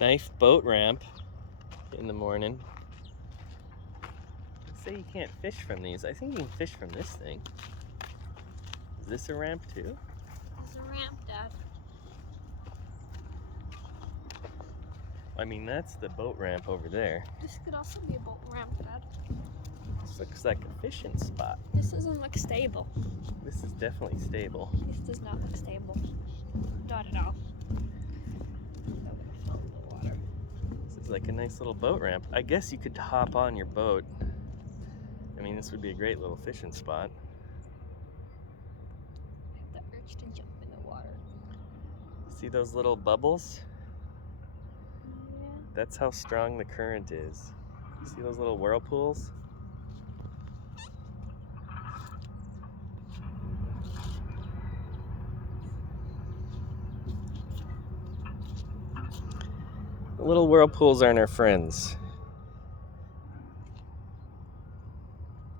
Knife boat ramp in the morning. They say you can't fish from these. I think you can fish from this thing. Is this a ramp too? There's a ramp, Dad. I mean, that's the boat ramp over there. This could also be a boat ramp, Dad. This looks like a fishing spot. This doesn't look stable. This is definitely stable. This does not look stable. Not at all. I'm gonna fill the water. This is like a nice little boat ramp. I guess you could hop on your boat. I mean, this would be a great little fishing spot. I have the urge to jump in the water. See those little bubbles? Yeah. That's how strong the current is. See those little whirlpools? The little whirlpools aren't our friends.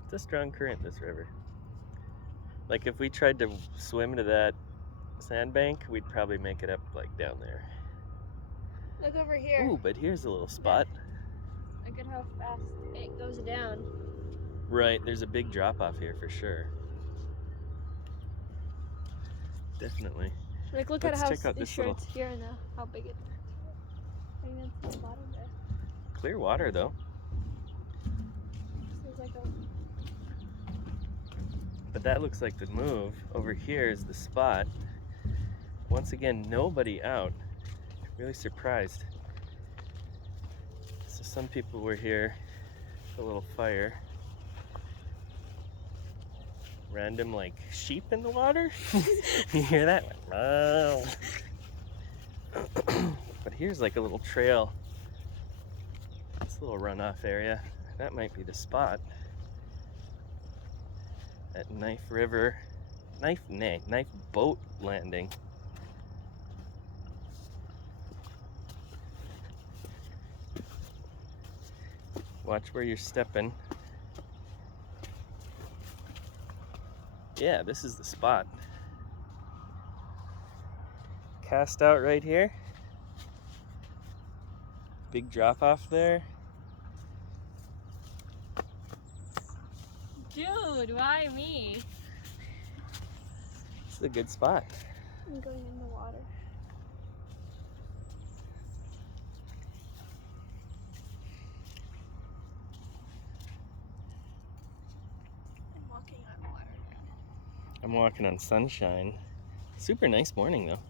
It's a strong current, this river. Like if we tried to swim to that sandbank, we'd probably make it up like down there. Look over here. Ooh, but here's a little spot. Look at how fast it goes down. Right, there's a big drop off here for sure. Definitely. Like, look Let's at how check out this sure little- it's here and how big it is. I think that's the bottom there. Clear water though. This is like a... But that looks like the move. Over here is the spot. Once again, nobody out. Really surprised. So some people were here for a little fire. Random like sheep in the water. You hear that? But here's like a little trail. This little runoff area. That might be the spot. At Knife Boat Landing. Watch where you're stepping. Yeah, this is the spot. Cast out right here. Big drop off there. Dude, why me? This is a good spot. I'm going in the water. I'm walking on water. I'm walking on sunshine. Super nice morning though.